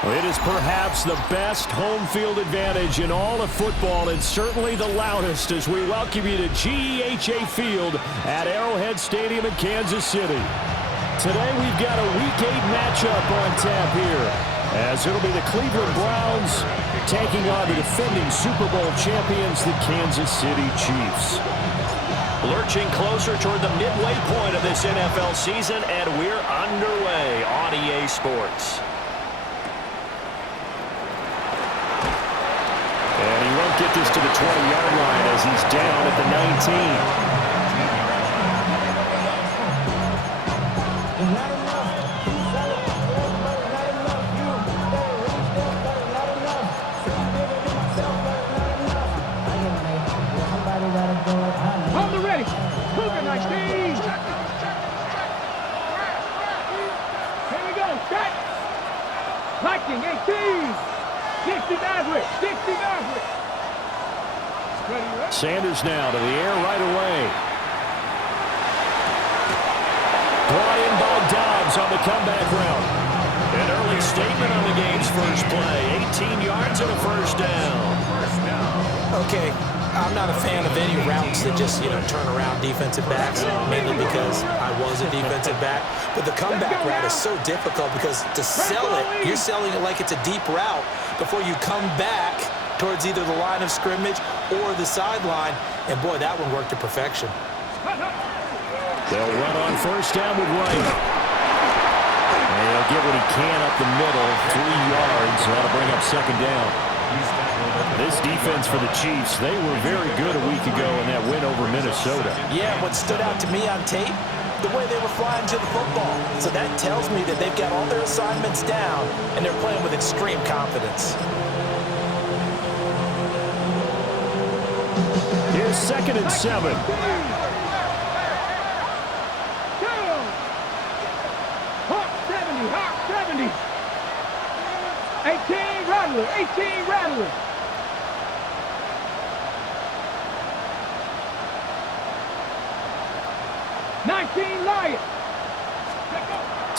It is perhaps the best home field advantage in all of football, and certainly the loudest, as we welcome you to GEHA Field at Arrowhead Stadium in Kansas City. Today we've got a Week 8 matchup on tap here, as it'll be the Cleveland Browns taking on the defending Super Bowl champions, the Kansas City Chiefs. Lurching closer toward the midway point of this NFL season, and we're underway on EA Sports. And he won't get this to the 20-yard line as he's down at the 19. Liking 18, 60 Maverick, 60 Maverick. Sanders now to the air right away. Brought in by Dobbs on the comeback route. An early statement on the game's first play. 18 yards and a first down. Okay, I'm not a fan of any routes that just, turn around defensive backs, mainly because I was a defensive back. But the comeback route is so difficult because to sell it, you're selling it like it's a deep route before you come back towards either the line of scrimmage or the sideline. And, boy, that one worked to perfection. They'll run on first down with Wright. And he'll get what he can up the middle, 3 yards. That'll bring up second down. This defense for the Chiefs, they were very good a week ago in that win over Minnesota. Yeah, what stood out to me on tape, the way they were flying to the football. So that tells me that they've got all their assignments down, and they're playing with extreme confidence. Here's 2nd and 7. Hawk 70. 18 Rattler, 18 Rattler.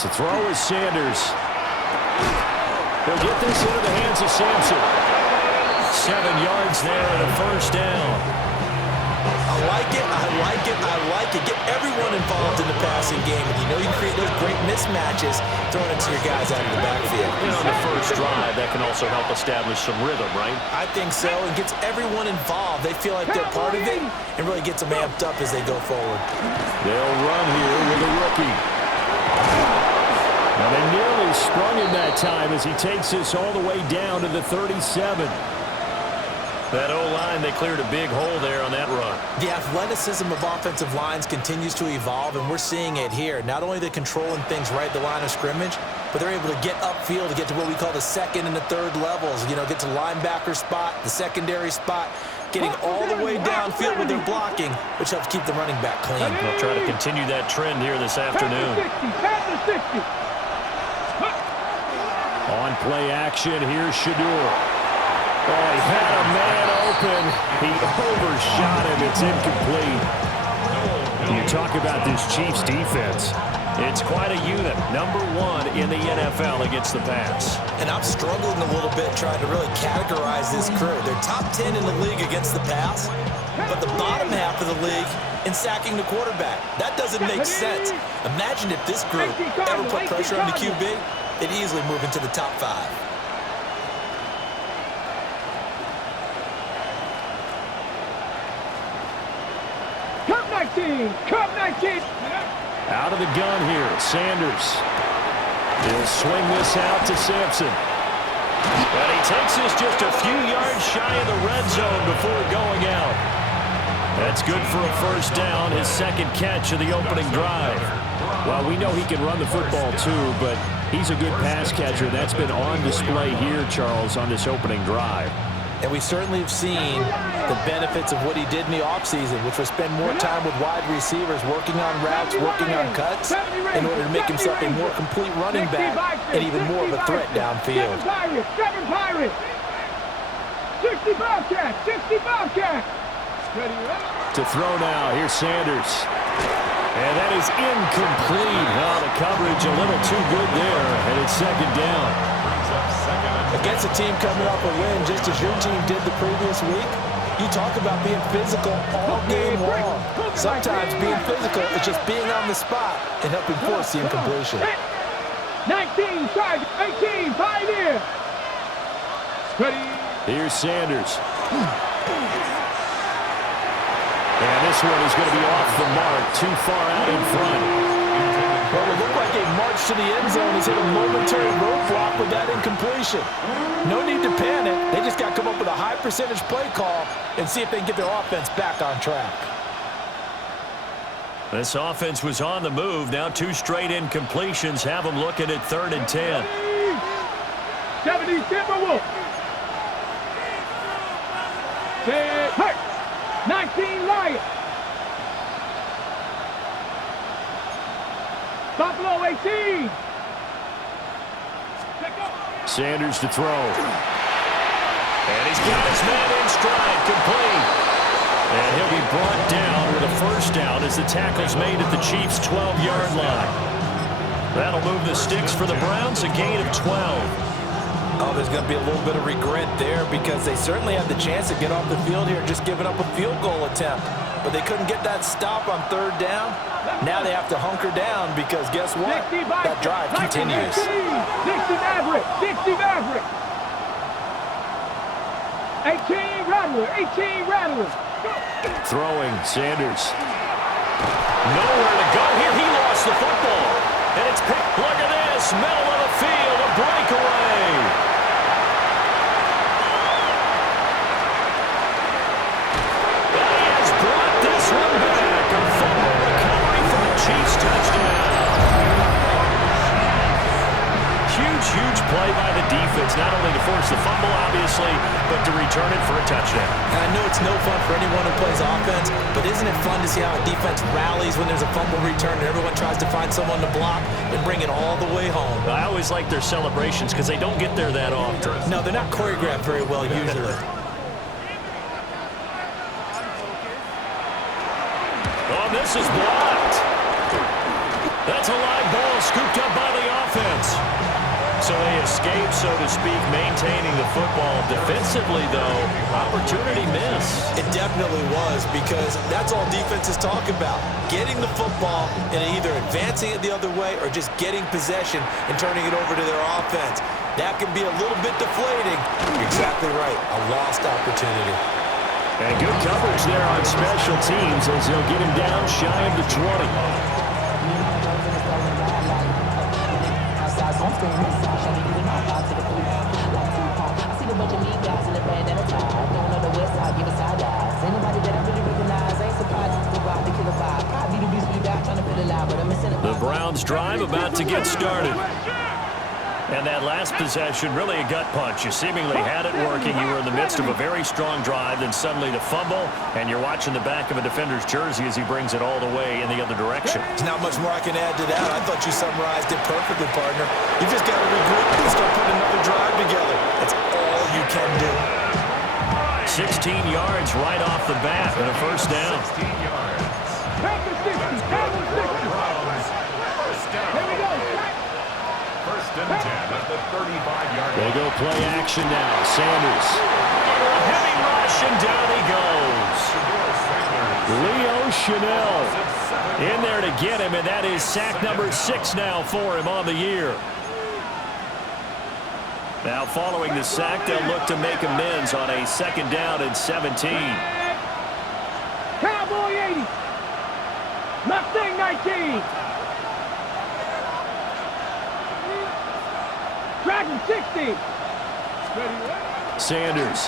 To throw is Sanders. He'll get this into the hands of Sampson. 7 yards there and a first down. I like it. Get everyone involved in the passing game. And you create those great mismatches throwing it to your guys out of the backfield. And on the first drive, that can also help establish some rhythm, right? I think so. It gets everyone involved. They feel like they're part of it and really gets them amped up as they go forward. They'll run here with a rookie. And they nearly sprung him that time as he takes this all the way down to the 37. That O-line, they cleared a big hole there on that run. The athleticism of offensive lines continues to evolve, and we're seeing it here. Not only are they controlling things right at the line of scrimmage, but they're able to get upfield to get to what we call the second and the third levels. Get to linebacker spot, the secondary spot, getting all the way downfield with their blocking, which helps keep the running back clean. They'll try to continue that trend here this afternoon. On play action, here's Shador. Oh, he had a man open. He overshot him. It's incomplete. You talk about this Chiefs defense. It's quite a unit. Number 1 in the NFL against the pass. And I'm struggling a little bit trying to really categorize this crew. They're top 10 in the league against the pass, but the bottom half of the league in sacking the quarterback. That doesn't make sense. Imagine if this group ever put pressure on the QB, they'd easily move into the top 5. Cup 19. Out of the gun here, Sanders. He'll swing this out to Sampson. But he takes this just a few yards shy of the red zone before going out. That's good for a first down, his second catch of the opening drive. Well, we know he can run the football too, but he's a good pass catcher. That's been on display here, Charles, on this opening drive. And we certainly have seen the benefits of what he did in the offseason, which was spend more time with wide receivers, working on routes, working on cuts, in order to make himself a more complete running back and even more of a threat downfield. 60 Bobcat, 60 Bobcat. To throw now, here's Sanders. And that is is incomplete. Well, the coverage a little too good there, and it's second down. Against a team coming off a win, just as your team did the previous week, you talk about being physical all game long. Sometimes being physical is just being on the spot and helping force the incompletion. 19, charge, 18, pioneer. Ready. Here's Sanders. And this one is going to be off the mark, too far out in front. Well, it looked like a march to the end zone has hit a momentary roadblock with that incompletion. No need to panic. They just got to come up with a high percentage play call and see if they can get their offense back on track. This offense was on the move. Now 2 straight incompletions have them looking at 3rd and 10. 70 Timberwolves. 10 hurt. 19 Lions. Buffalo 18. Sanders to throw. And he's got his man in stride, complete. And he'll be brought down with a first down as the tackle's made at the Chiefs' 12-yard line. That'll move the sticks for the Browns, a gain of 12. Oh, there's going to be a little bit of regret there because they certainly had the chance to get off the field here just giving up a field goal attempt. But they couldn't get that stop on 3rd down. Now they have to hunker down because guess what? That drive continues. 60 Maverick. 60 Maverick. 18 Rattler. 18 Rattler. Throwing, Sanders. Nowhere to go here. He lost the football. And it's picked. Look at this. Middle of the field. A breakaway. One back, a fumble recovery for the Chiefs touchdown. Huge play by the defense, not only to force the fumble, obviously, but to return it for a touchdown. And I know it's no fun for anyone who plays offense, but isn't it fun to see how a defense rallies when there's a fumble return and everyone tries to find someone to block and bring it all the way home? I always like their celebrations because they don't get there that often. No, they're not choreographed very well usually. Oh, this is blocked. That's a live ball scooped up by the offense. So they escape, so to speak, maintaining the football. Defensively, though, opportunity miss. It definitely was because that's all defenses talk about. Getting the football and either advancing it the other way or just getting possession and turning it over to their offense. That can be a little bit deflating. You're exactly right. A lost opportunity. And good coverage there on special teams as they'll get him down shy of the 20. The Browns drive about to get started. And that last possession, really a gut punch. You seemingly had it working. You were in the midst of a very strong drive, then suddenly the fumble, and you're watching the back of a defender's jersey as he brings it all the way in the other direction. There's not much more I can add to that. I thought you summarized it perfectly, partner. You just got to regroup and start putting another drive together. That's all you can do. 16 yards right off the bat and a first down. 16 yards. Here we go. First and 10 at the 35-yard line. They go play action now. Sanders. A heavy rush, and down he goes. Leo Chanel in there to get him, and that is sack number 6 now for him on the year. Now following the sack, they'll look to make amends on a 2nd down and 17. Cowboy 80. Mustang 19. Dragon 60. Sanders.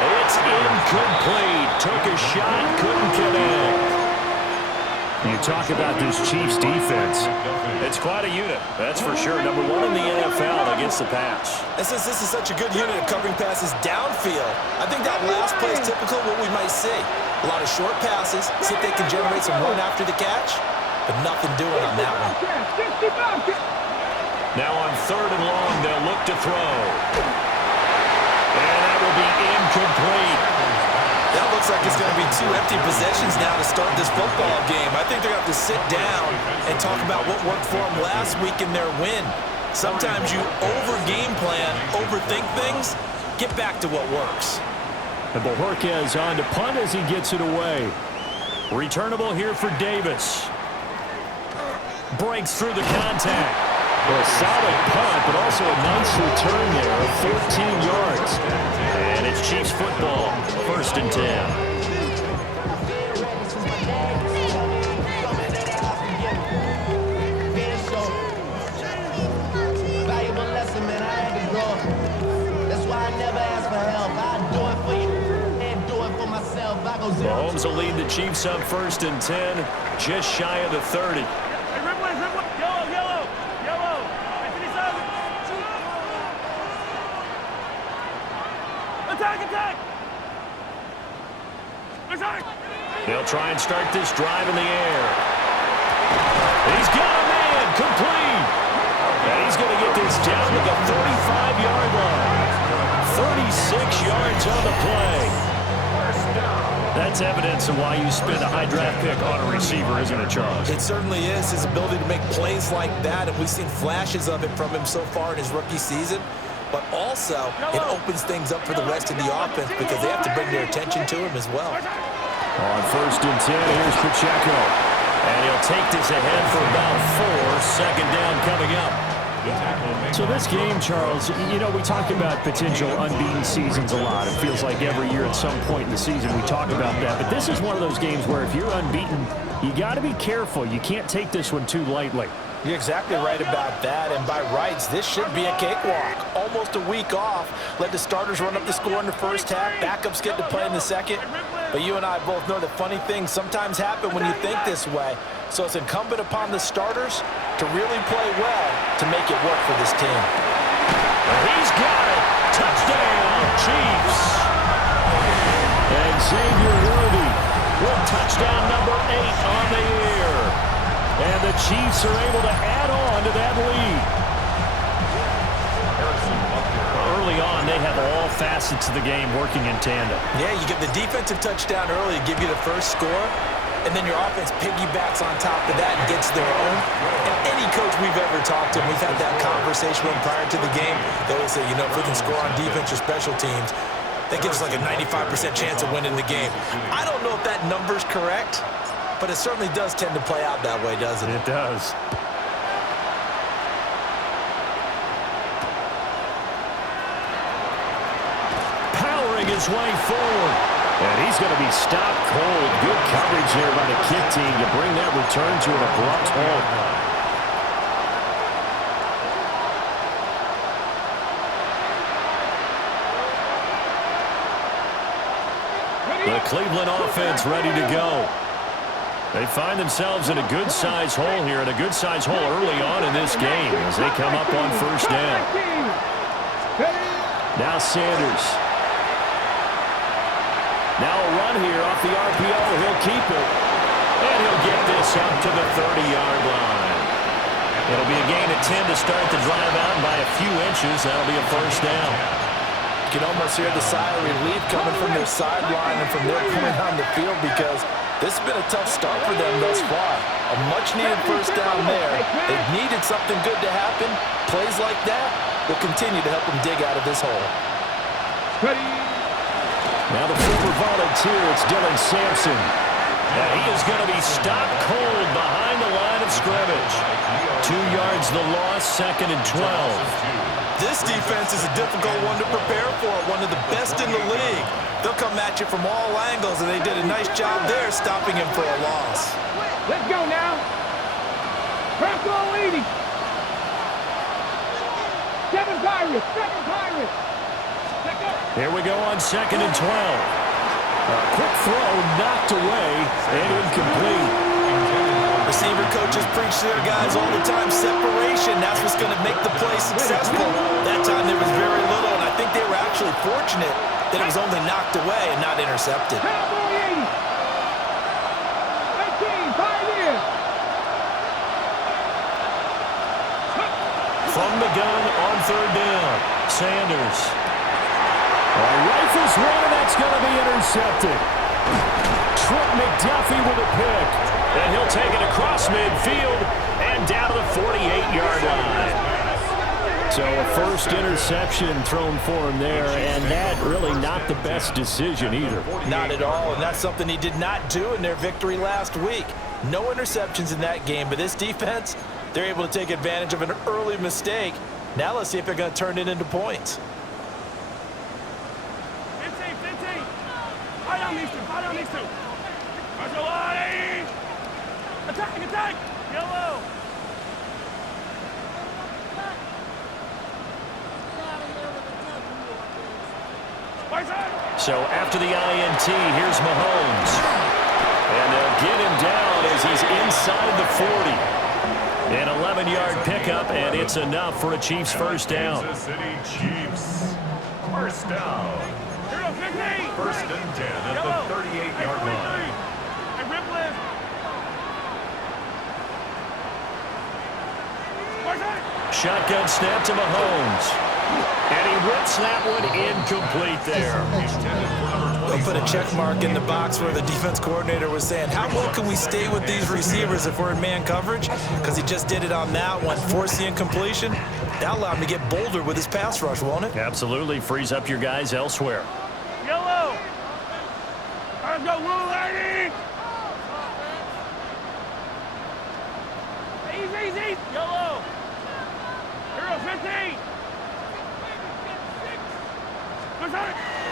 It's incomplete. Took a shot, couldn't connect. You talk about this Chiefs defense. It's quite a unit, that's for sure. Number 1 in the NFL against the pass. And since this is such a good unit of covering passes downfield, I think that last play is typical of what we might see. A lot of short passes, see if they can generate some run after the catch, but nothing doing on that one. Now on 3rd and long, they'll look to throw. And that will be incomplete. That looks like it's going to be 2 empty possessions now to start this football game. I think they're going to have to sit down and talk about what worked for them last week in their win. Sometimes you over-game plan, overthink things. Get back to what works. And Bojorquez on to punt as he gets it away. Returnable here for Davis. Breaks through the contact. Well, a solid punt, but also a nice return there of 14 yards. And it's Chiefs football, 1st and 10. Mahomes will lead the Chiefs up 1st and 10, just shy of the 30. They'll try and start this drive in the air. He's got a man, complete. And he's going to get this down to the 35-yard line. 36 yards on the play. That's evidence of why you spend a high draft pick on a receiver, isn't it, Charles? It certainly is. His ability to make plays like that, and we've seen flashes of it from him so far in his rookie season. But also, it opens things up for the rest of the offense because they have to bring their attention to him as well. On 1st and 10, here's Pacheco. And he'll take this ahead for about 4. 2nd down coming up. So this game, Charles, you know, we talk about potential unbeaten seasons a lot. It feels like every year at some point in the season we talk about that. But this is one of those games where if you're unbeaten, you got to be careful. You can't take this one too lightly. You're exactly right about that, and by rights, this should be a cakewalk. Almost a week off. Let the starters run up the score in the first half. Backups get to play in the second. But you and I both know that funny things sometimes happen when you think this way. So it's incumbent upon the starters to really play well to make it work for this team. He's got it. Touchdown, Chiefs. And Xavier Worthy with touchdown number 8 on the year. And the Chiefs are able to add on to that lead. Early on, they have all facets of the game working in tandem. Yeah, you get the defensive touchdown early, give you the first score, and then your offense piggybacks on top of that and gets their own. And any coach we've ever talked to, we've had that conversation with prior to the game, they always say, you know, if we can score on defense or special teams, that gives us like a 95% chance of winning the game. I don't know if that number's correct, but it certainly does tend to play out that way, doesn't it? It does. Powering his way forward. And he's going to be stopped cold. Good coverage here by the kick team to bring that return to an abrupt halt. The Cleveland offense ready to go. They find themselves in a good-sized hole here, and a good-sized hole early on in this game as they come up on 1st down. Now Sanders. Now a run here off the RPO. He'll keep it. And he'll get this up to the 30-yard line. It'll be a gain of 10 to start the drive out, and by a few inches, that'll be a 1st down. You can almost hear the sigh of relief coming from their sideline and from their point on the field because this has been a tough start for them thus far. A much-needed 1st down there. They've needed something good to happen. Plays like that will continue to help them dig out of this hole. Now the former volunteer, it's Dylan Sampson. And he is going to be stopped cold behind the line of scrimmage. 2 yards the loss, 2nd and 12. This defense is a difficult one to prepare for, one of the best in the league. They'll come at you from all angles, and they did a nice job there stopping him for a loss. Let's go now. Press on leading. 7 Pirates, 7 Pirates. Here we go on 2nd and 12. A quick throw knocked away and incomplete. Receiver coaches preach to their guys all the time, separation. That's what's going to make the play successful. That time there was very little, and I think they were actually fortunate that it was only knocked away and not intercepted. From the gun on 3rd down, Sanders. Rifles one, and that It's going to be intercepted. Trent McDuffie with a pick. And he'll take it across midfield and down to the 48-yard line. So a first interception thrown for him there, and that really not the best decision either. Not at all, and that's something he did not do in their victory last week. No interceptions in that game, but this defense, they're able to take advantage of an early mistake. Now let's see if they're going to turn it into points. 15. Fight on these two. Marshall line. Attack. Yellow. So after the INT, here's Mahomes. And they'll get him down as he's inside the 40. An 11-yard pickup, and it's enough for a Chiefs first down. Kansas City Chiefs. First down. First and 10 at the 38-yard line. Shotgun snap to Mahomes. And he rips that one incomplete there. They'll put a check mark in the box where the defense coordinator was saying, how well can we stay with these receivers if we're in man coverage? Because he just did it on that one, forced the incompletion. That'll allow him to get bolder with his pass rush, won't it? Absolutely. Frees up your guys elsewhere. Yellow. Let's go, Blue Lady. Easy. Yellow. Hero 15.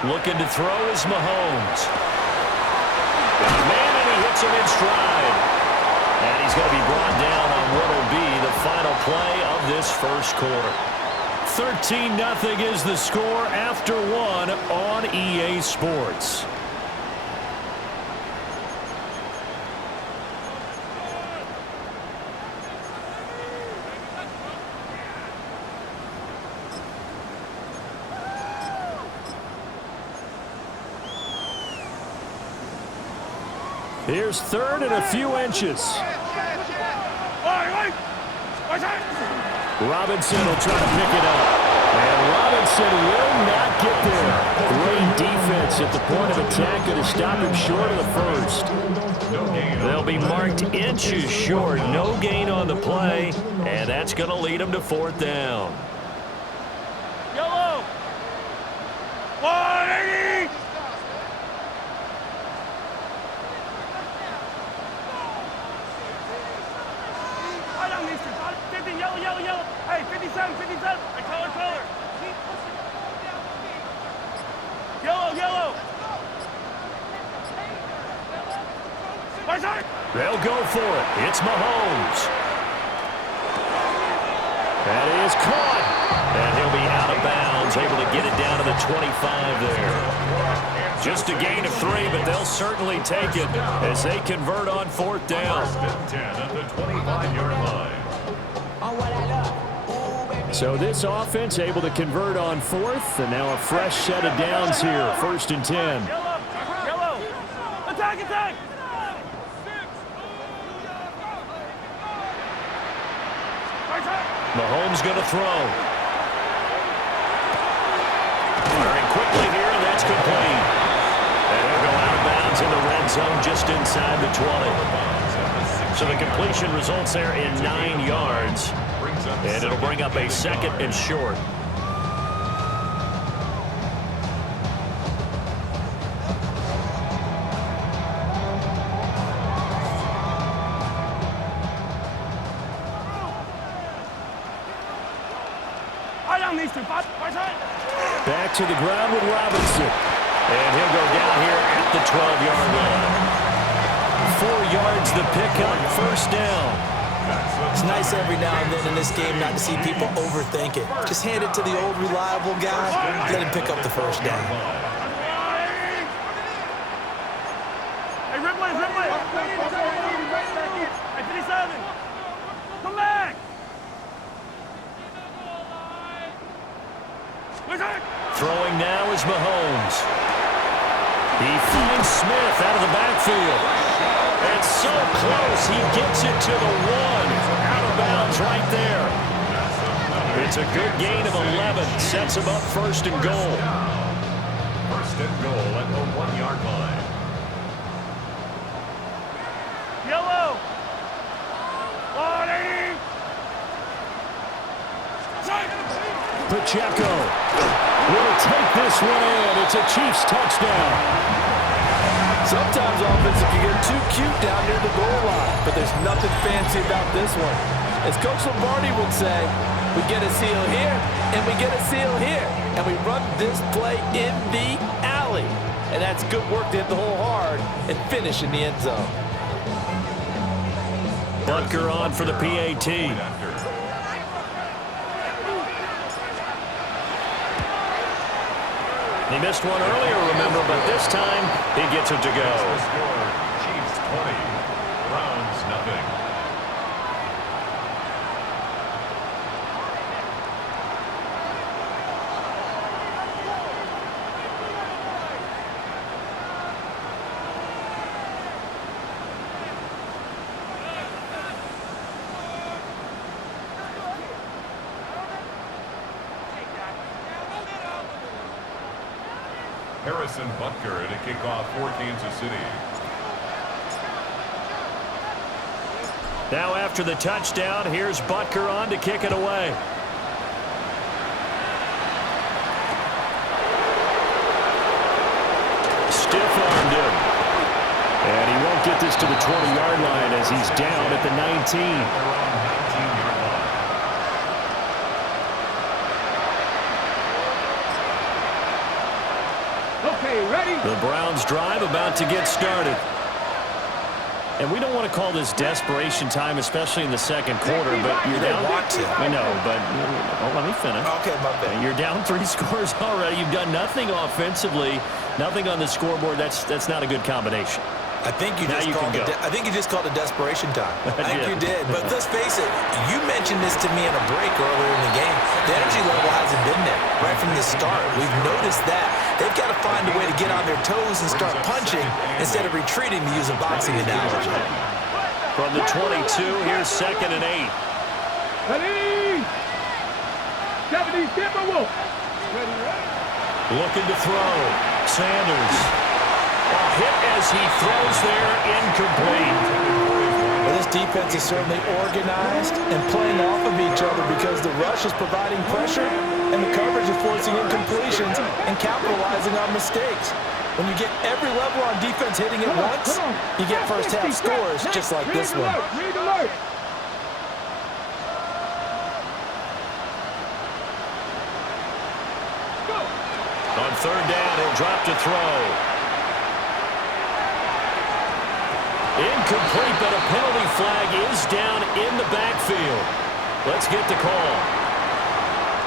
Looking to throw is Mahomes. Man, and he hits him in stride. And he's going to be brought down on what will be the final play of this first quarter. 13-0 is the score after one on EA Sports. Here's third and a few inches. Robinson will try to pick it up. And Robinson will not get there. Great defense at the point of attack to stop him short of the first. They'll be marked inches short. No gain on the play. And that's going to lead them to fourth down. Yellow. 180. Yellow. Hey, 57. Hey, color. Yellow. They'll go for it. It's Mahomes. That is caught. And he'll be out of bounds, able to get it down to the 25 there. Just a gain of 3, but they'll certainly take it as they convert on fourth down. First and 10 at the 25-yard line. So this offense able to convert on fourth, and now a fresh set of downs here. First and 10. Yellow. Attack. Mahomes going to throw. Firing quickly here, and that's complete. And he'll go out of bounds in the red zone just inside the 20. So the completion results there in 9 yards. And it'll bring up a second and short. Back to the ground with Robinson. And he'll go down here at the 12-yard line. 4 yards the pickup, first down. It's nice every now and then in this game not to see people overthink it. Just hand it to the old reliable guy, let him pick up the first down. Hey, Ripley. Hey, 57. Come back. Throwing now is Mahomes. He finds Smith out of the backfield. And so close, he gets it to the 1. Out of bounds right there. It's a good gain of 11. Sets him up first and goal. and goal at the 1-yard line. Yellow. Warning. Pacheco will take this one in. It's a Chiefs touchdown. Sometimes offense can get too cute down near the goal line, but there's nothing fancy about this one. As Coach Lombardi would say, we get a seal here, and we get a seal here, and we run this play in the alley. And that's good work to hit the hole hard and finish in the end zone. Butker on for the PAT. He missed one earlier, remember, but this time he gets it to go. Chiefs 20, Browns nothing. Harrison Butker to kick off for Kansas City. Now after the touchdown, here's Butker on to kick it away. Stiff-armed him. And he won't get this to the 20-yard line as he's down at the 19. Around 19-yard line. Okay, ready? The Browns drive about to get started. And we don't want to call this desperation time, especially in the second quarter, but you're down. Want to. I know, but let me finish. Okay, my bad. You're down 3 scores already. You've done nothing offensively, nothing on the scoreboard. That's not a good combination. I think you just called it desperation time. I think you did. But let's face it, you mentioned this to me in a break earlier in the game. The energy level hasn't been there right from the start. We've noticed that. They've got to find a way to get on their toes and start punching instead of retreating, to use a boxing analogy. From the 22, here's 2nd and 8. Ready? 70 Timberwolves. Ready, ready. Looking to throw. Sanders. A hit as he throws there, incomplete. Well, this defense is certainly organized and playing off of each other because the rush is providing pressure and the coverage is forcing incompletions and capitalizing on mistakes. When you get every level on defense hitting at once, you get first half scores just like this one. Read alert. On 3rd down, he'll drop to throw. Incomplete, but a penalty flag is down in the backfield. Let's get the call.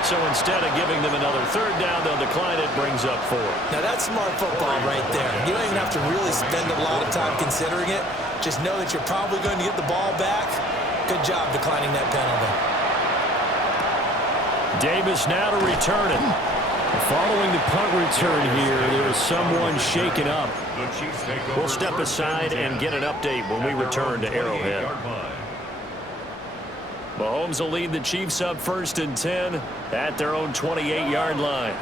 So instead of giving them another 3rd down, they'll decline it, brings up 4. Now, that's smart football right there. You don't even have to really spend a lot of time considering it. Just know that you're probably going to get the ball back. Good job declining that penalty. Davis now to return it. Following the punt return here, there is someone shaken up. The Chiefs take over. We'll step aside and get an update when we return to Arrowhead. Mahomes will lead the Chiefs up 1st and 10 at their own 28-yard line.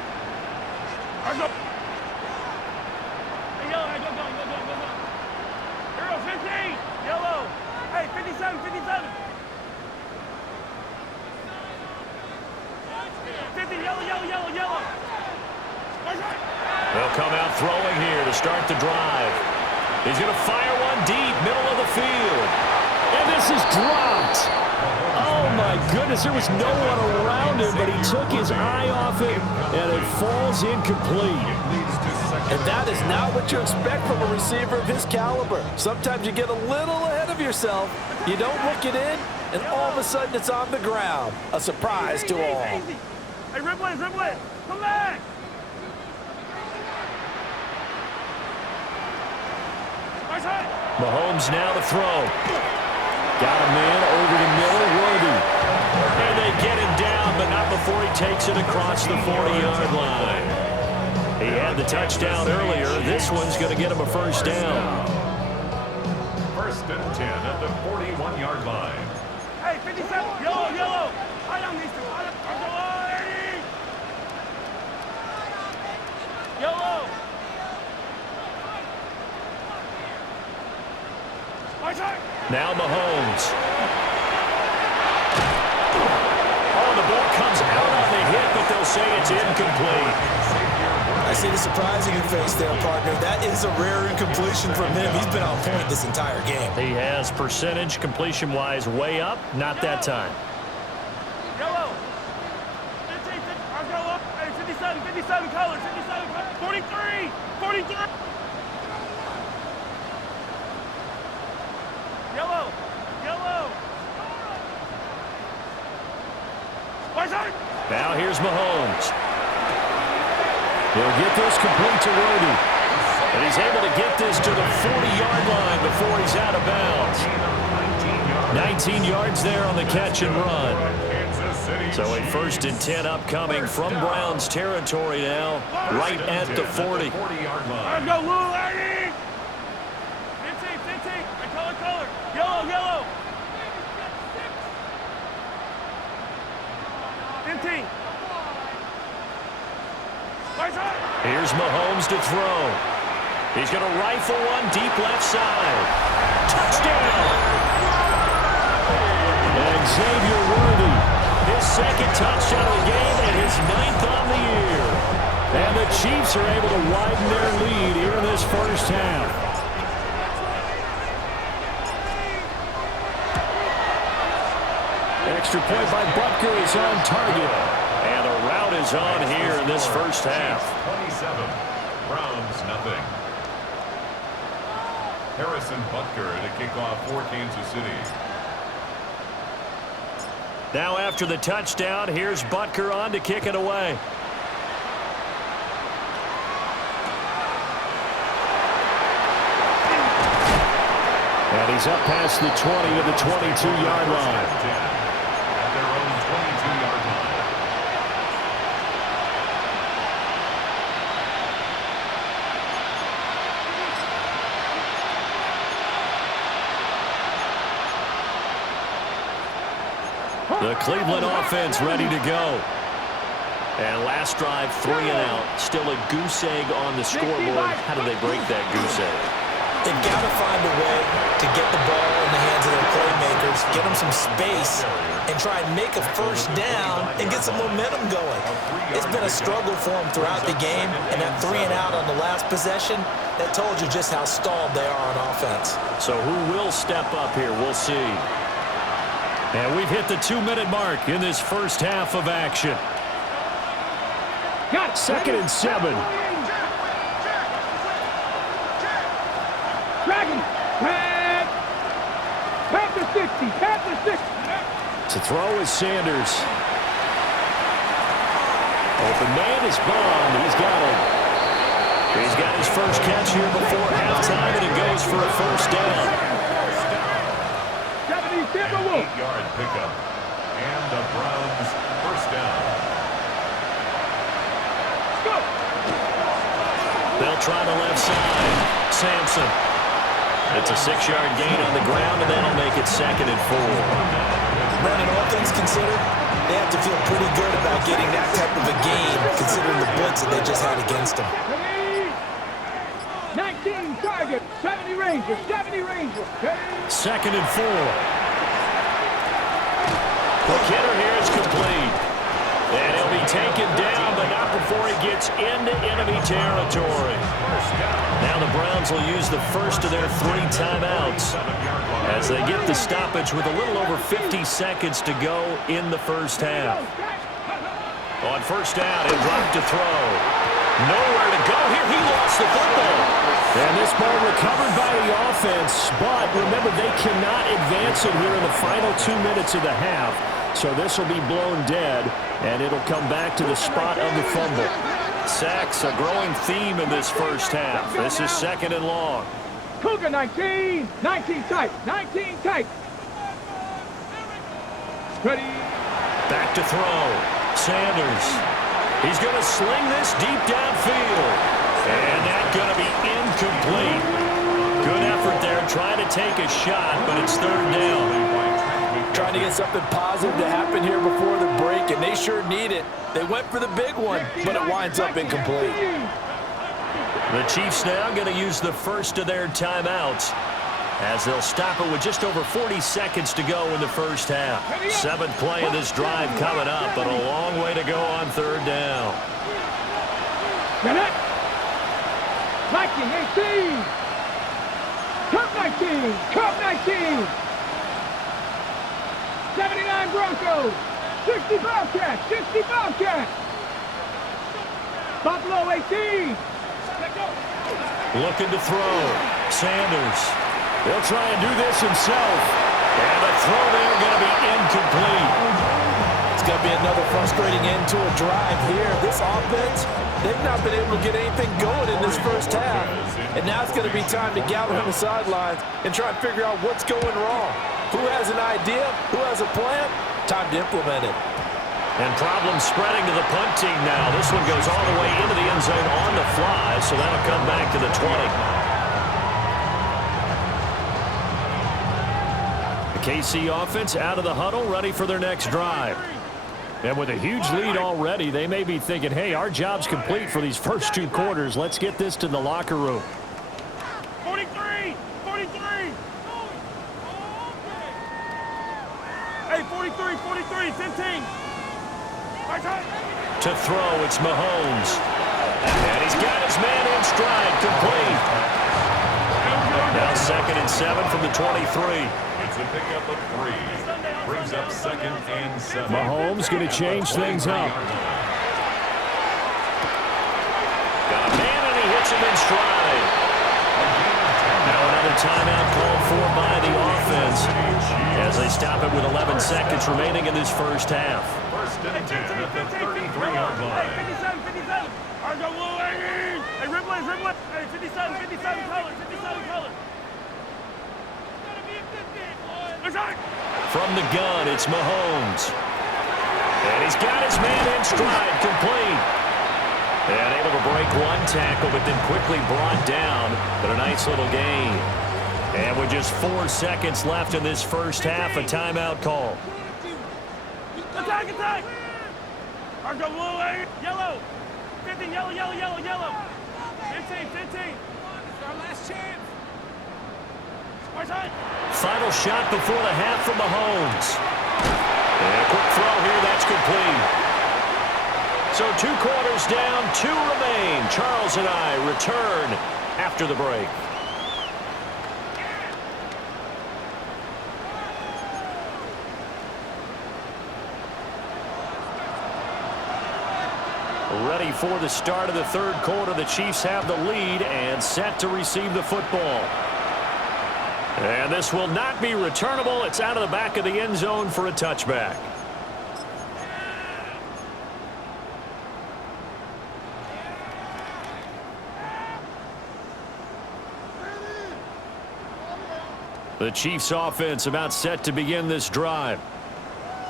Hero 15. Yellow. Hey, 57, 57. 50, yellow. They'll come out throwing here to start the drive. He's going to fire one deep, middle of the field. And this is dropped. Oh, my goodness. There was no one around him, but he took his eye off it, and it falls incomplete. And that is not what you expect from a receiver of his caliber. Sometimes you get a little ahead of yourself. You don't look it in, and all of a sudden it's on the ground. A surprise to all. Hey, Ripley, come back. Mahomes now to throw. Got a man over the middle, Worthy. And they get him down, but not before he takes it across the 40-yard line. He had the touchdown earlier. This one's going to get him a 1st down. 1st and 10 at the 41-yard line. Hey, 57, yellow. I don't need to. Yellow. Now Mahomes. Oh, the ball comes out on the hit, but they'll say it's incomplete. I see the surprise in your face there, partner. That is a rare incompletion from him. He's been on point this entire game. He has percentage completion-wise way up. Not that time. Yellow. 15, I'll go up. Hey, 57 colors, 57 colors. 43, 43. Yellow, yellow. Now here's Mahomes. He'll get this complete to Worthy. And he's able to get this to the 40-yard line before he's out of bounds. 19 yards there on the catch and run. So a 1st and 10 upcoming from Browns territory now, right at the 40. Let's go, Lou, Larry. 15. Color. Yellow. 15. Here's Mahomes to throw. He's going to rifle one deep left side. Touchdown! And Xavier Worthy, his 2nd touchdown of the game and his 9th on the year. And the Chiefs are able to widen their lead here in this first half. Extra point by Butker is on target. And a rout is on here in this first half. 27, Browns nothing. Harrison Butker to kick off for Kansas City. Now after the touchdown, here's Butker on to kick it away. And he's up past the 20 to the 22-yard line. The Cleveland offense ready to go. And last drive, 3 and out. Still a goose egg on the scoreboard. How do they break that goose egg? They've got to find a way to get the ball in the hands of their playmakers, get them some space, and try and make a first down and get some momentum going. It's been a struggle for them throughout the game, and that 3 and out on the last possession, that told you just how stalled they are on offense. So who will step up here? We'll see. And we've hit the 2-minute mark in this first half of action. Got 2nd and 7. Dragon. Panther 60. To throw is Sanders. Open man is Bond. He's got it. He's got his first catch here before halftime, and it goes for a first down. 8-yard pickup. And the Browns first down. Go. They'll try the left side. Sampson. It's a 6-yard gain on the ground, and that'll make it 2nd and 4. Brandon, all things considered, they have to feel pretty good about getting that type of a gain, considering the blitz that they just had against them. 19 target, 70 Rangers. 2nd and 4. The hitter here is complete. And he'll be taken down, but not before he gets into enemy territory. Now the Browns will use the first of their 3 timeouts as they get the stoppage with a little over 50 seconds to go in the first half. On first down, he'll drop to throw. Nowhere to go here. He lost the football. And this ball recovered by the offense, but remember, they cannot advance it here in the final 2 minutes of the half. So this will be blown dead, and it'll come back to the spot of the fumble. Sacks, a growing theme in this first half. This is 2nd and long. Cougar 19 tight. Ready. Back to throw. Sanders. He's going to sling this deep downfield. And that's going to be incomplete. Good effort there trying to take a shot, but it's 3rd down. Trying to get something positive to happen here before the break, and they sure need it. They went for the big one, but it winds up incomplete. The Chiefs now going to use the first of their timeouts. as they'll stop it with just over 40 seconds to go in the first half. 7th play of this drive coming up, but a long way to go on 3rd down. Viking 18. Cup 19. Cup 19. 79 Broncos. 60 Bobcats. 60 Bobcats. Buffalo 18. Looking to throw. Sanders. He'll try and do this himself. And the throw there going to be incomplete. It's going to be another frustrating end to a drive here. This offense, they've not been able to get anything going in this first half. And now it's going to be time to gather on the sidelines and try and figure out what's going wrong. Who has an idea? Who has a plan? Time to implement it. And problems spreading to the punt team now. This one goes all the way into the end zone on the fly, so that'll come back to the 20. The KC offense out of the huddle, ready for their next drive. And with a huge lead already, they may be thinking, hey, our job's complete for these first 2 quarters. Let's get this to the locker room. 43! 43! Hey, 43, 43, 15. To throw, it's Mahomes. And he's got his man in stride, complete. Now 2nd and 7 from the 23. It's a pickup of 3. Brings up 2nd and 7. Mahomes going to change things up. Got a man, and he hits him in stride. Now another timeout called for by the offense as they stop it with 11 seconds remaining in this first half. 1st and 10 at the 33-yard line. 57, 57. Argo Blue, hey, Ripley, Ripley. Hey, 57, 57 color, 57 color. From the gun, it's Mahomes. And he's got his man in stride, complete. And able to break 1 tackle, but then quickly brought down. But a nice little gain. And with just 4 seconds left in this first half, a timeout call. Attack, attack. Argo Blue, hey, yellow. 15, yellow, yellow, yellow, yellow. 15, 15. Our last chance. Final shot before the half from Mahomes. And a quick throw here, that's complete. So 2 quarters down, 2 remain. Charles and I return after the break. Ready for the start of the 3rd quarter. The Chiefs have the lead and set to receive the football. And this will not be returnable. It's out of the back of the end zone for a touchback. The Chiefs offense about set to begin this drive.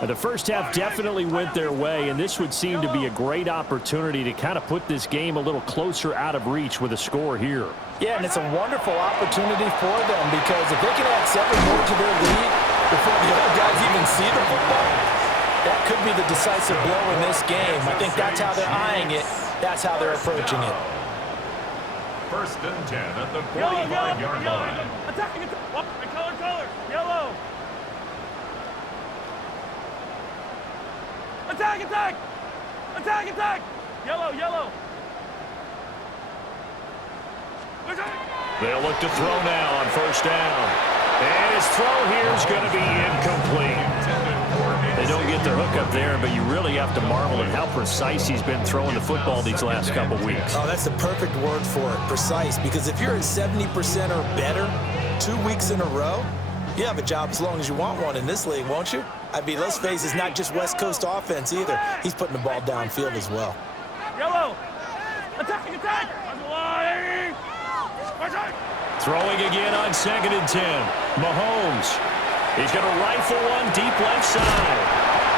The first half definitely went their way, and this would seem to be a great opportunity to kind of put this game a little closer out of reach with a score here. Yeah, and it's a wonderful opportunity for them because if they can add 7 more to their lead before the other guys even see the football, that could be the decisive blow in this game. I think that's how they're eyeing it. That's how they're approaching it. 1st and 10 at the 45-yard line. Attacking, color, yellow. Attack, attack! Attack, attack! Yellow, yellow. They'll look to throw now on 1st down. And his throw here is going to be incomplete. They don't get the hook up there, but you really have to marvel at how precise he's been throwing the football these last couple weeks. Oh, that's the perfect word for it, precise, because if you're at 70% or better 2 weeks in a row, you have a job as long as you want one in this league, won't you? I mean, let's face it, it's not just West Coast offense either. He's putting the ball downfield as well. Yellow! Attack, attack! Throwing again on 2nd and 10. Mahomes. He's going to rifle one deep left side.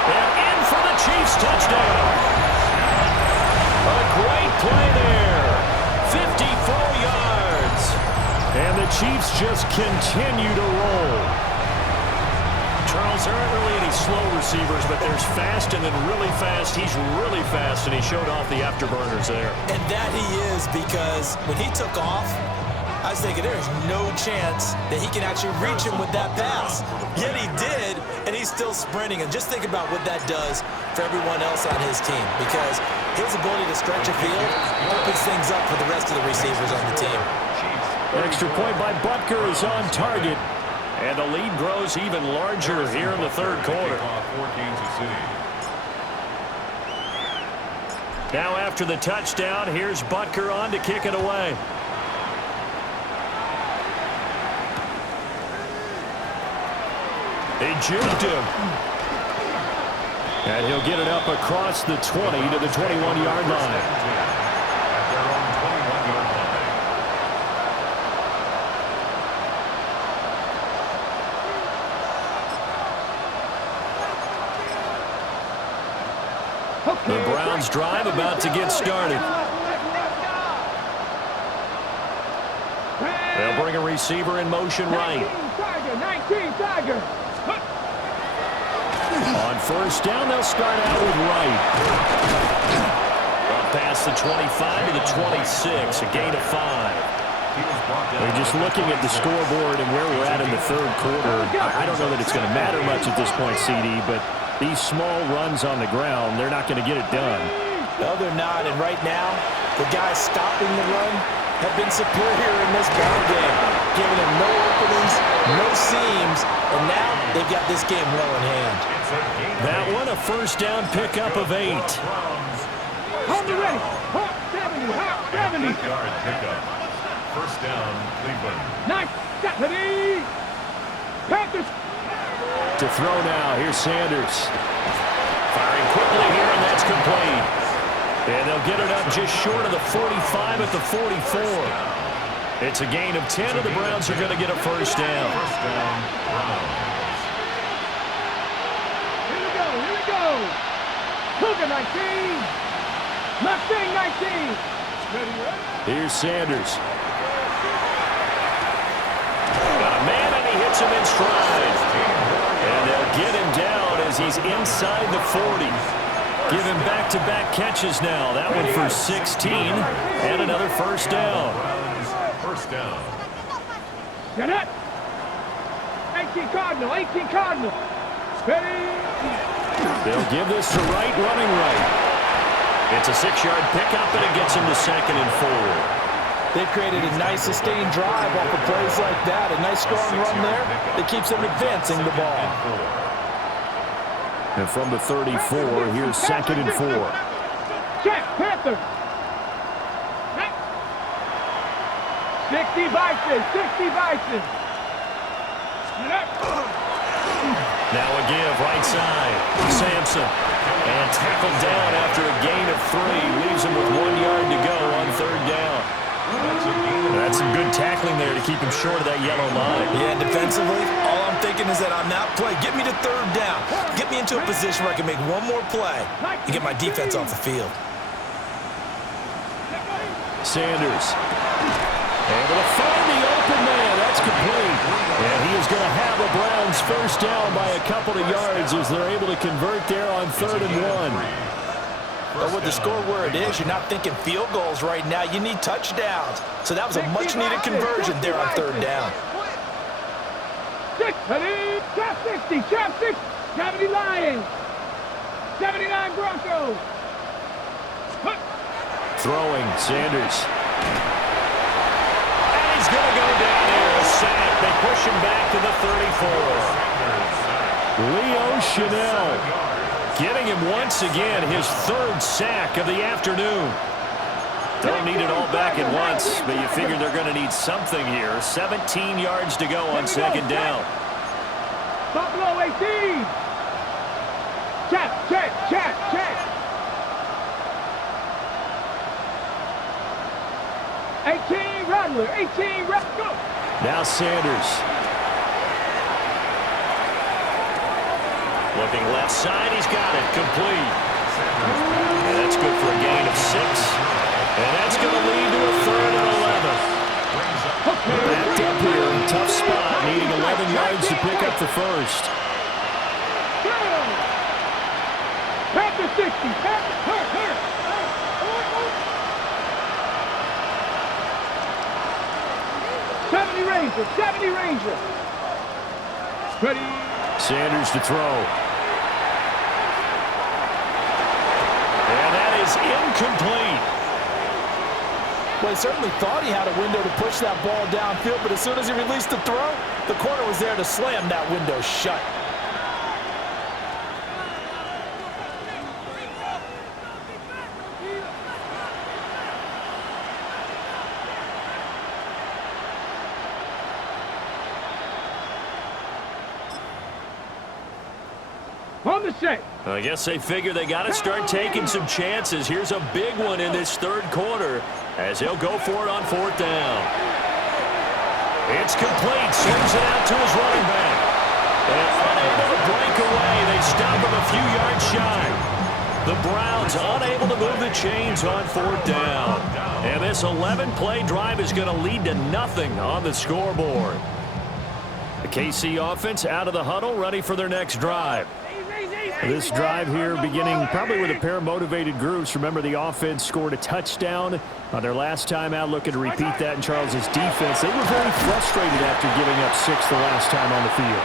And in for the Chiefs touchdown. A great play there. 54 yards. And the Chiefs just continue to roll. Charles, there aren't really any slow receivers, but there's fast and then really fast. He's really fast, and he showed off the afterburners there. And that he is, because when he took off, I was thinking there is no chance that he can actually reach him with that pass. Yet he did, and he's still sprinting. And just think about what that does for everyone else on his team, because his ability to stretch a field opens things up for the rest of the receivers on the team. Extra point by Butker is on target. And the lead grows even larger here in the third quarter. Now after the touchdown, here's Butker on to kick it away. They juked him. And he'll get it up across the 20 to the 21-yard line. The Browns drive about to get started. They'll bring a receiver in motion right. 19 Tiger. On first down, they'll start out with Wright. Up past the 25 to the 26, a gain of 5. We're just looking at the scoreboard and where we're at in the third quarter. I don't know that it's going to matter much at this point, CD, but these small runs on the ground, they're not going to get it done. No, they're not. And right now, the guys stopping the run have been superior in this ball game, giving them no openings, no seams, and now they've got this game well in hand. That one, a first down pickup of 8. Hold it ready. Hot 70. Hot 70. Yard pickup. First down, Cleveland. 9-70. Panthers. To throw now, here's Sanders. Firing quickly here, and that's complete. And they'll get it up just short of the 45 at the 44. It's a gain of 10, and the Browns are going to get a first down. First down, Browns. Here we go. Cougar 19. Mustang 19. Here's Sanders. Got a man, and he hits him in stride. And they'll get him down as he's inside the 40. Give him back-to-back catches now. That one for 16, and another first down. First down. Get it. 18 Cardinal. 18 Cardinal. Ready. They'll give this to Wright, running right. It's a 6-yard pickup, and it gets him to 2nd and 4. They've created a nice sustained drive off of plays like that. A nice strong run there that keeps them advancing the ball. And from the 34, here's 2nd and 4. Check. Panther. 60 Bison. 60 Bison. Now a give, right side. Sampson. And tackled down after a gain of 3. Leaves him with 1 yard to go on third down. That's some good tackling there to keep him short of that yellow line. Yeah, and defensively, all I'm thinking is that on that play, get me to third down. Get me into a position where I can make one more play and get my defense off the field. Sanders. Able to find the open man. That's complete. And he is going to have the Browns first down by a couple of yards as they're able to convert there on 3rd and 1. But with the score where it is, you're not thinking field goals right now. You need touchdowns. So that was a much-needed conversion there on third down. 60, chop 60, 70 Lions, 79 Broncos. Throwing, Sanders. And he's going to go down there, a sack. They push him back to the 34. Leo Chanel getting him once again, his 3rd sack of the afternoon. Don't need it all back at once, but you figure they're going to need something here. 17 yards to go on 2nd down. Buffalo 18. Check. 18 Rattler. 18 Rattler. Now Sanders. Looking left side, he's got it, complete. And that's good for a gain of 6. And that's going to lead to a 3rd and 11. Backed up here in a tough spot, needing 11 yards to pick up the first. Panther 60. Hurt. 70 Ranger, 70 Ranger. Ready. Sanders to throw. And that is incomplete. Well, he certainly thought he had a window to push that ball downfield, but as soon as he released the throw, the corner was there to slam that window shut. On the set. I guess they figure they got to start taking some chances. Here's a big one in this third quarter as he'll go for it on fourth down. It's complete. Swings it out to his running back. And unable to break away. They stop him a few yards shy. The Browns unable to move the chains on fourth down. And this 11-play drive is going to lead to nothing on the scoreboard. The KC offense out of the huddle, ready for their next drive. This drive here beginning probably with a pair of motivated groups. Remember, the offense scored a touchdown on their last time out, looking to repeat that in Charles's defense. They were very frustrated after giving up 6 the last time on the field.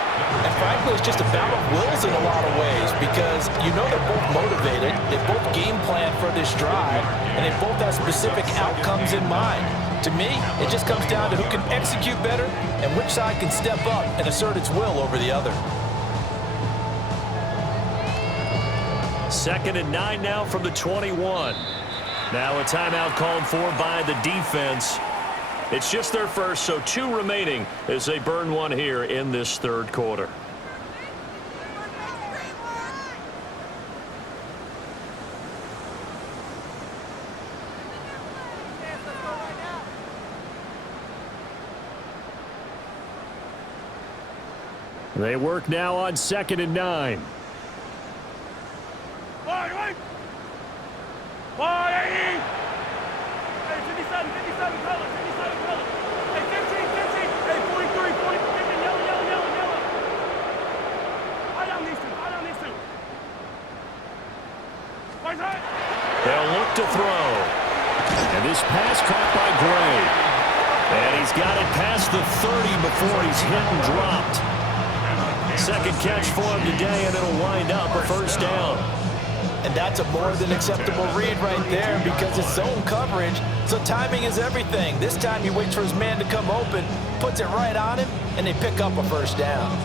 And frankly, it's just a battle of wills in a lot of ways because you know they're both motivated. They both game plan for this drive, and they both have specific outcomes in mind. To me, it just comes down to who can execute better and which side can step up and assert its will over the other. 2nd and 9 now from the 21. Now a timeout called for by the defense. It's just their first, so 2 remaining as they burn one here in this third quarter. They work now on 2nd and 9. Hey, 57, 57 color, 57 color. Hey, 15, 15. Hey, 43, 40, 50, yellow, yellow, yellow, yellow. I down these two, I down these two. Right side. They'll look to throw. And this pass caught by Gray. And he's got it past the 30 before he's hit and dropped. Second catch for him today, and it'll wind up a first down. And that's a more than acceptable read right there because it's zone coverage, so timing is everything. This time he waits for his man to come open, puts it right on him, and they pick up a first down.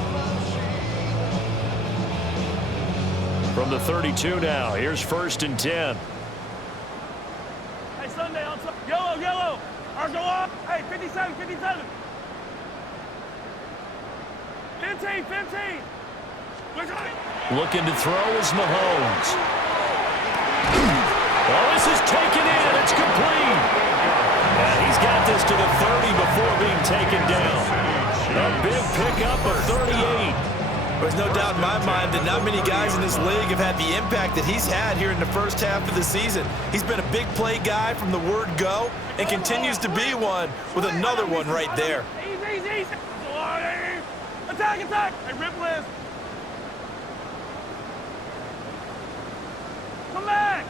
From the 32 now, here's 1st and 10. Hey, Sunday, on top. Yellow, yellow. Ours go up. Hey, 57, 57. 15, 15. Looking to throw is Mahomes. Well, this is taken in. It's complete. And he's got this to the 30 before being taken down. A big pickup of 38. There's no doubt in my mind that not many guys in this league have had the impact that he's had here in the first half of the season. He's been a big play guy from the word go and continues to be one with another one right there. Easy, easy, easy. Attack, attack. Hey, rip list. Come back.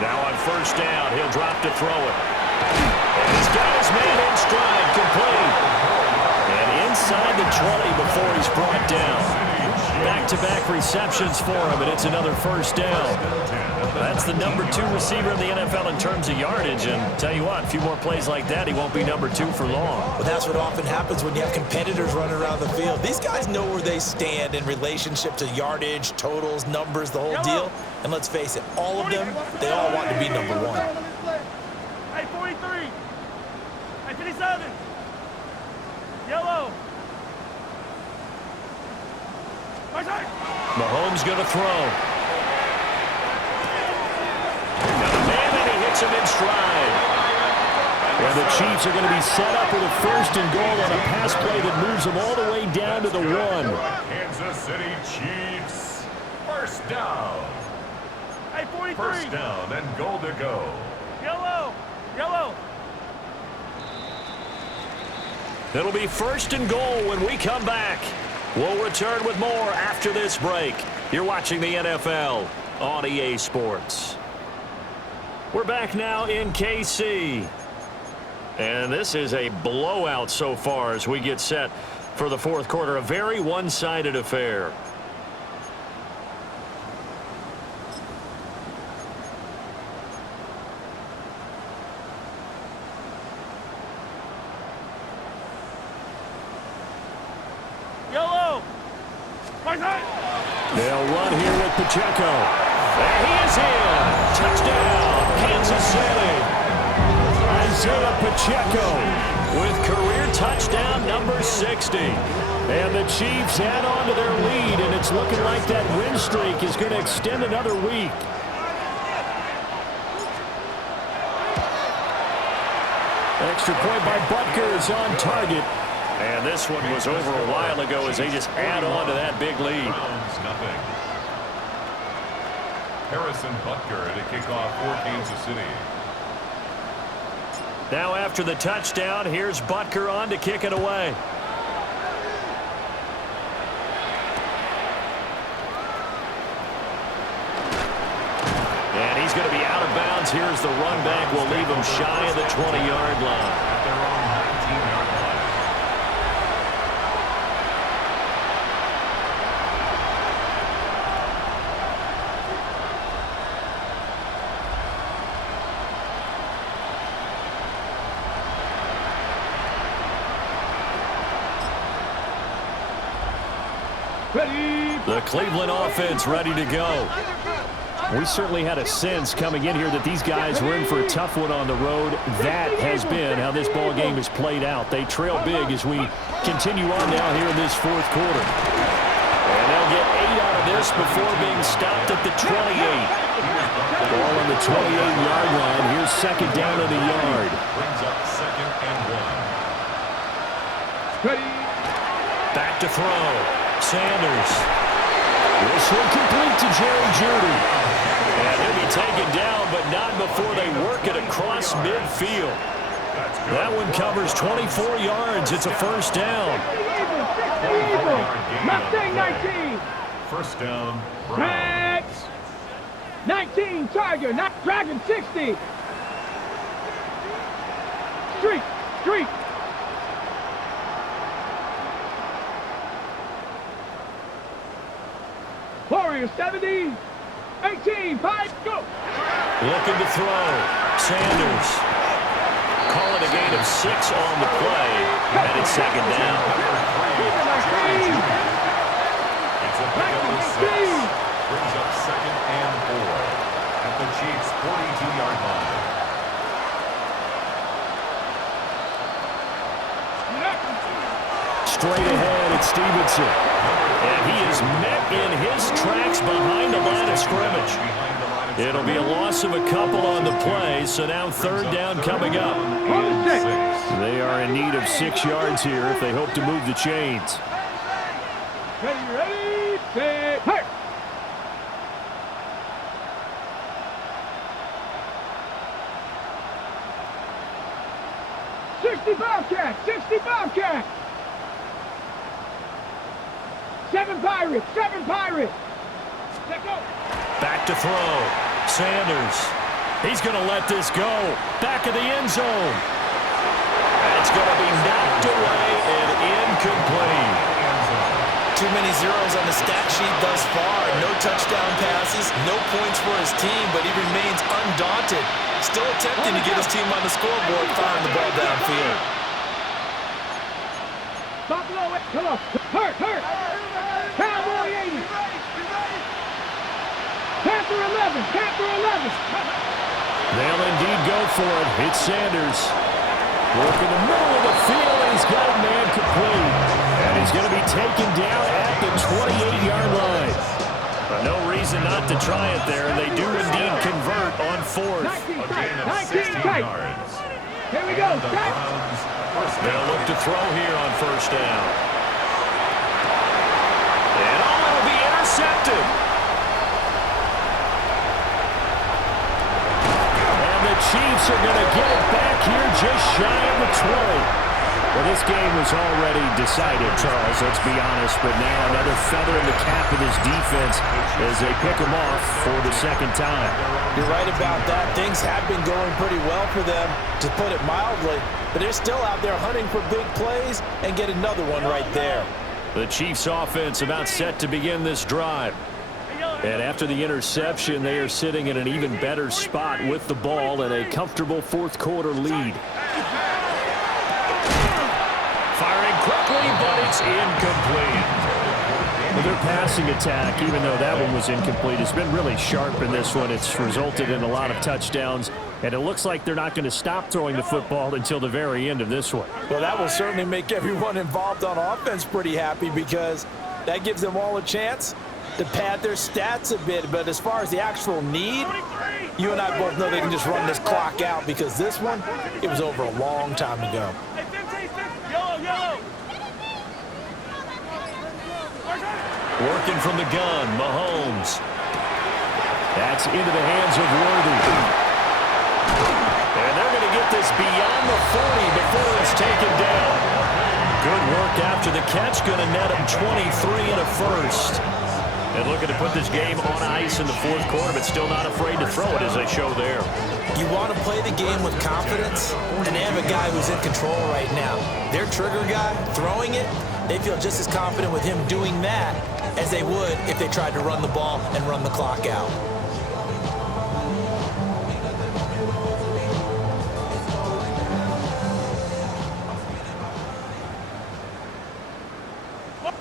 Now on first down, he'll drop to throw it. And he's got his man in stride, complete. And inside the 20 before he's brought down. Back-to-back receptions for him, and it's another first down. That's the number 2 receiver in the NFL in terms of yardage. And tell you what, a few more plays like that, he won't be number 2 for long. Well, that's what often happens when you have competitors running around the field. These guys know where they stand in relationship to yardage, totals, numbers, the whole deal. And let's face it, all of them, they all want to be number 1. Hey, 43. Hey, 57. Yellow. Mahomes going to throw. Now the man, and he hits him in stride. And the Chiefs are going to be set up with a 1st and goal on a pass play that moves them all the way down to the 1. Kansas City Chiefs. First down. Hey, 43. First down and goal to go. Yellow. Yellow. It'll be 1st and goal when we come back. We'll return with more after this break. You're watching the NFL on EA Sports. We're back now in KC. And this is a blowout so far as we get set for the fourth quarter. A very one-sided affair. Yellow. Right side. They'll run here with Pacheco. And he is in. Touchdown, Kansas City. Isaiah Pacheco with career touchdown number 60. And the Chiefs add on to their lead, and it's looking like that win streak is going to extend another week. Extra point by Butker is on target. And this one was over a while ago as they just add on to that big lead. Browns, nothing. Harrison Butker to kick off for Kansas City. Now after the touchdown, here's Butker on to kick it away. And he's going to be out of bounds. Here's the run back. Will leave him shy of the 20-yard line. At their own 19-yard line. The Cleveland offense ready to go. We certainly had a sense coming in here that these guys were in for a tough one on the road. That has been how this ball game has played out. They trail big as we continue on now here in this fourth quarter. And they'll get 8 out of this before being stopped at the 28. Ball on the 28-yard line. Here's second down in the yard. Brings up 2nd and 1. Back to throw. Sanders. This one complete to Jerry Jeudy. And he'll be taken down, but not before they work it across midfield. That one covers 24 yards. It's a first down. Mustang 19. First down, Browns. Max. 19, Tiger, not Dragon 60. Street. Warrior 70, 18, 5, go. Looking to throw. Sanders. Calling a gain of 6 on the play. And it's second down. It's a pick up of 6. Brings up 2nd and 4. At the Chiefs' 42-yard line. Straight ahead, it's Stevenson. And he is met in his tracks behind the line of scrimmage. It'll be a loss of a couple on the play, so now third down coming up. They are in need of 6 yards here if they hope to move the chains. Ready, set, hey! Bobcat, 60 Bobcat. 7 Pirates, 7 Pirates. Let go. Back to throw. Sanders. He's going to let this go. Back of the end zone. That's going to be knocked away and incomplete. Too many zeros on the stat sheet thus far. No touchdown passes, no points for his team, but he remains undaunted. Still attempting to get his team on the scoreboard, firing the ball downfield. Buffalo, come on. Hurt. Cowboy 80. Panther 11, Panther 11. They'll indeed go for it. It's Sanders. Work in the middle of the field, and he's got a man complete. And he's going to be taken down at the 28-yard line. No reason not to try it there. They do indeed convert on fourth. 19 A gain of 19 16 tight. yards. Here we go. And the Browns first They'll down. look to throw here on first down. And it'll be intercepted. And the Chiefs are going to get it back here just shy of the 20. Well, this game was already decided, Charles, let's be honest, but now another feather in the cap of this defense as they pick them off for the second time. You're right about that. Things have been going pretty well for them, to put it mildly, but they're still out there hunting for big plays and get another one right there. The Chiefs offense about set to begin this drive. And after the interception, they are sitting in an even better spot with the ball and a comfortable fourth quarter lead. Firing quickly, but it's incomplete. Well, their passing attack, even though that one was incomplete, has been really sharp in this one. It's resulted in a lot of touchdowns, and it looks like they're not going to stop throwing the football until the very end of this one. Well, that will certainly make everyone involved on offense pretty happy because that gives them all a chance to pad their stats a bit. But as far as the actual need, you and I both know they can just run this clock out because this one, it was over a long time ago. Working from the gun, Mahomes. That's into the hands of Worthy. And they're going to get this beyond the 40 before it's taken down. Good work after the catch, going to net him 23 and a first. And looking to put this game on ice in the fourth quarter, but still not afraid to throw it as they show there. You want to play the game with confidence, and they have a guy who's in control right now. Their trigger guy, throwing it, they feel just as confident with him doing that as they would if they tried to run the ball and run the clock out.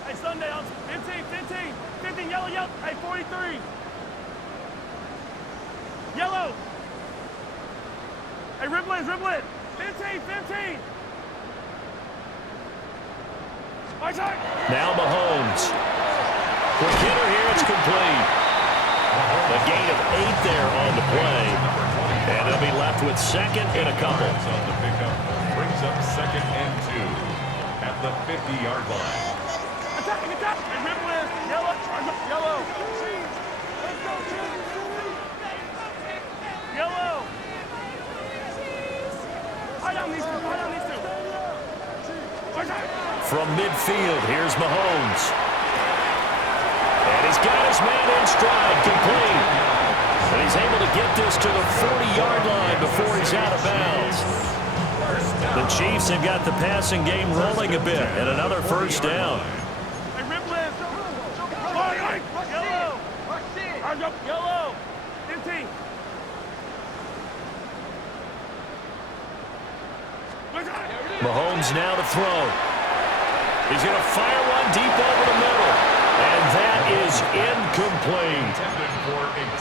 Hey, Sunday, 15, yellow, hey, 43. Yellow. Hey, ribble it, 15. Now Mahomes. Quick hitter here, it's complete. A gain of 8 there on the play. And they'll be left with second and a couple. On the pickup, brings up second and 2 at the 50-yard line. Attack. Hey, ribble it, yellow. Yellow. High down these two. From midfield, here's Mahomes. And he's got his man in stride, complete. And he's able to get this to the 40-yard line before he's out of bounds. The Chiefs have got the passing game rolling a bit, and another first down. Hey, Ripley. Yellow. 15. Mahomes now to throw. He's going to fire one deep over the middle. And that is incomplete.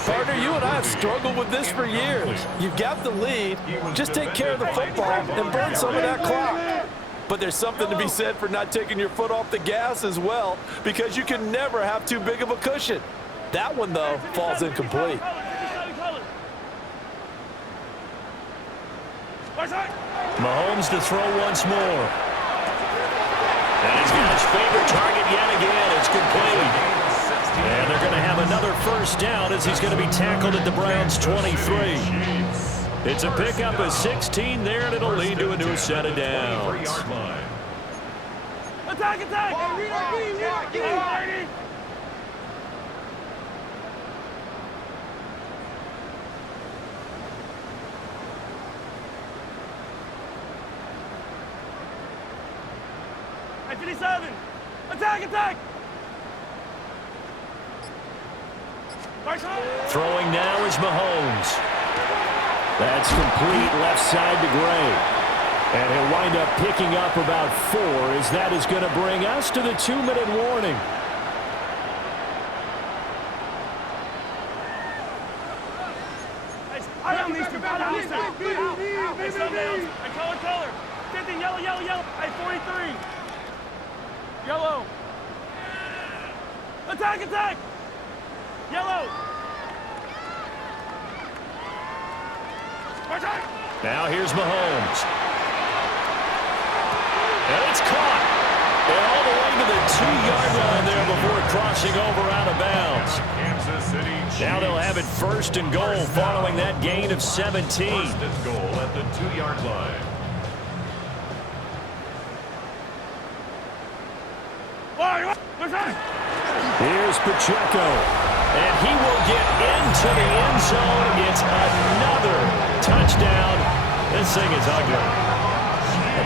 Partner, you and I have struggled with this for years. You've got the lead. Just take care of the football and burn some of that clock. But there's something to be said for not taking your foot off the gas as well, because you can never have too big of a cushion. That one, though, falls incomplete. Mahomes to throw once more. And he's got his favorite target yet again. It's complete. And they're going to have another first down as he's going to be tackled at the Browns' 23. It's a pickup of 16 there, and it'll lead to a new set of downs. Attack! Hey, 57! Attack! Throwing now is Mahomes. That's complete left side to Gray. And he'll wind up picking up about 4 as that is going to bring us to the 2-minute warning. I don't need to. Hey, Sundance. Hey, color. 50, yellow. Hey, 43. Yellow. Attack. Yellow. Now here's Mahomes. And it's caught. And all the way to the 2-yard line there before crossing over out of bounds. Kansas City Chiefs. Now they'll have it first and goal following that gain of 17. First and goal at the 2-yard line. Here's Pacheco. And he will get into the end zone. It's another touchdown. This thing is ugly.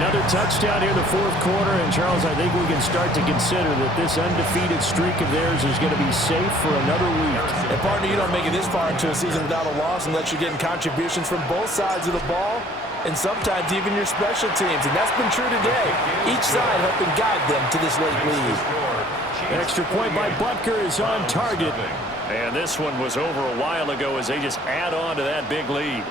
Another touchdown here in the fourth quarter. And, Charles, I think we can start to consider that this undefeated streak of theirs is going to be safe for another week. And, partner, you don't make it this far into a season without a loss unless you're getting contributions from both sides of the ball and sometimes even your special teams. And that's been true today. Each side helping guide them to this late lead. Extra point by Butker is on target. And this one was over a while ago as they just add on to that big lead.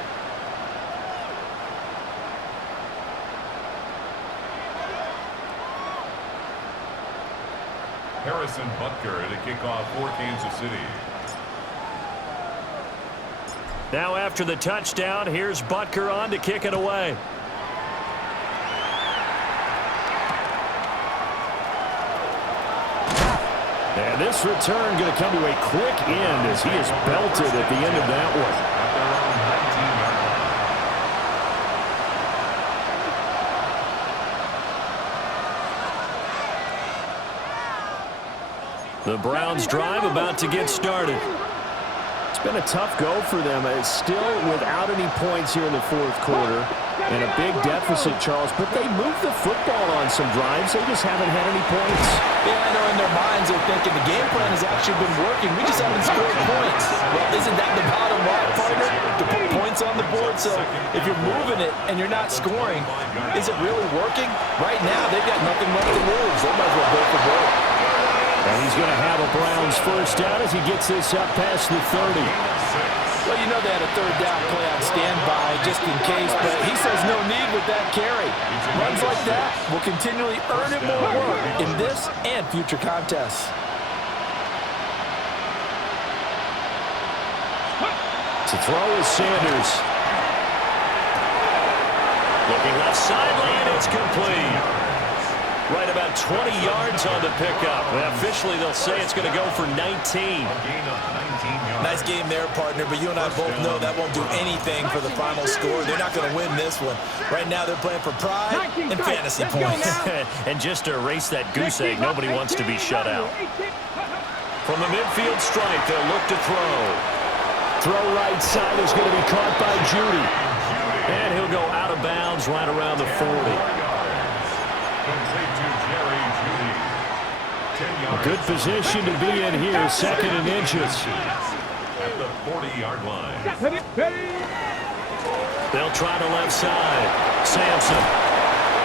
Harrison Butker to kick off for Kansas City. Now after the touchdown, here's Butker on to kick it away. And this return going to come to a quick end as he is belted at the end of that one. The Browns drive about to get started. It's been a tough go for them. It's still without any points here in the fourth quarter and a big deficit, Charles. But they moved the football on some drives. They just haven't had any points. Yeah, I know in their minds they're thinking the game plan has actually been working. We just haven't scored points. Well, isn't that the bottom line, partner? To put points on the board. So if you're moving it and you're not scoring, is it really working? Right now, they've got nothing left to lose. They might as well go for broke. And he's going to have a Browns first down as he gets this up past the 30. Well, you know they had a third down play on standby just in case, but he says no need with that carry. Runs like that will continually earn him more work in this and future contests. To throw is Sanders. Looking left sideline, it's complete. Right about 20 yards on the pickup. And officially, they'll say it's going to go for 19. Nice game there, partner, but you and I both know that won't do anything for the final score. They're not going to win this one. Right now, they're playing for pride and fantasy points. And just to erase that goose egg, nobody wants to be shut out. From the midfield stripe, they'll look to throw. Throw right side is going to be caught by Judy. And he'll go out of bounds right around the 40. A good position to be in here, second and inches. At the 40-yard line. They'll try the left side. Sampson.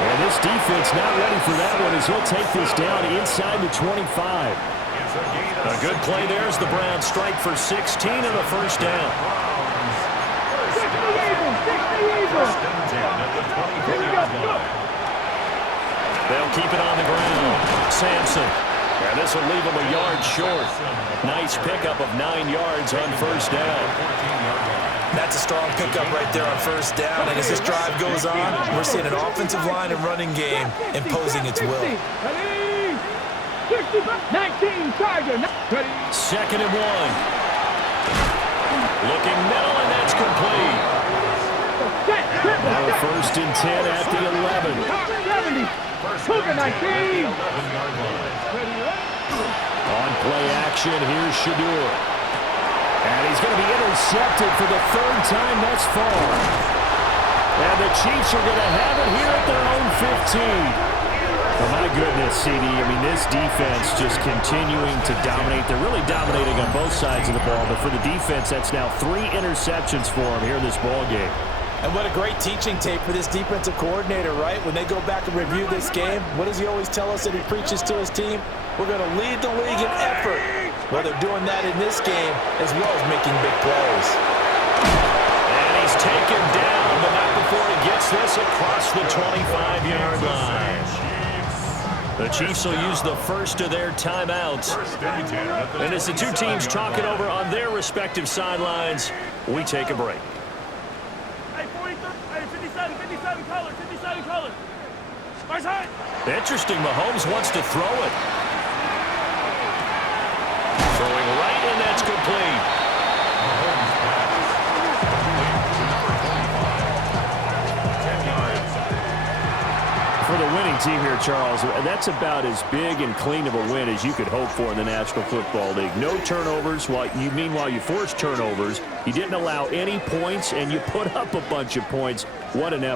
And this defense not ready for that one as he'll take this down inside the 25. A good play there as the Browns strike for 16 and a first down. They'll keep it on the ground. Sampson. And this will leave him a yard short. Nice pickup of 9 yards on first down. That's a strong pickup right there on first down. And as this drive goes on, we're seeing an offensive line and running game imposing its will. 19, Tiger. Second and 1. Looking middle, and that's complete. Now a first and 10 at the 11. 70. Cougar 19. On play action, here's Shadur. And he's going to be intercepted for the third time thus far. And the Chiefs are going to have it here at their own 15. Well, my goodness, CD. I mean, this defense just continuing to dominate. They're really dominating on both sides of the ball. But for the defense, that's now 3 interceptions for them here in this ball game. And what a great teaching tape for this defensive coordinator, right? When they go back and review this game, what does he always tell us that he preaches to his team? We're going to lead the league in effort. Well, they're doing that in this game as well as making big plays. And he's taken down, but not before he gets this across the 25-yard line. The Chiefs will use the first of their timeouts. And as the two teams talk it over on their respective sidelines, we take a break. Hey, 43, hey, 57 colors, 57 colors. Right side. Interesting, Mahomes wants to throw it. Throwing right, and that's complete. for the winning team here, Charles. That's about as big and clean of a win as you could hope for in the National Football League. No turnovers. Meanwhile, you forced turnovers. You didn't allow any points, and you put up a bunch of points. What an effort.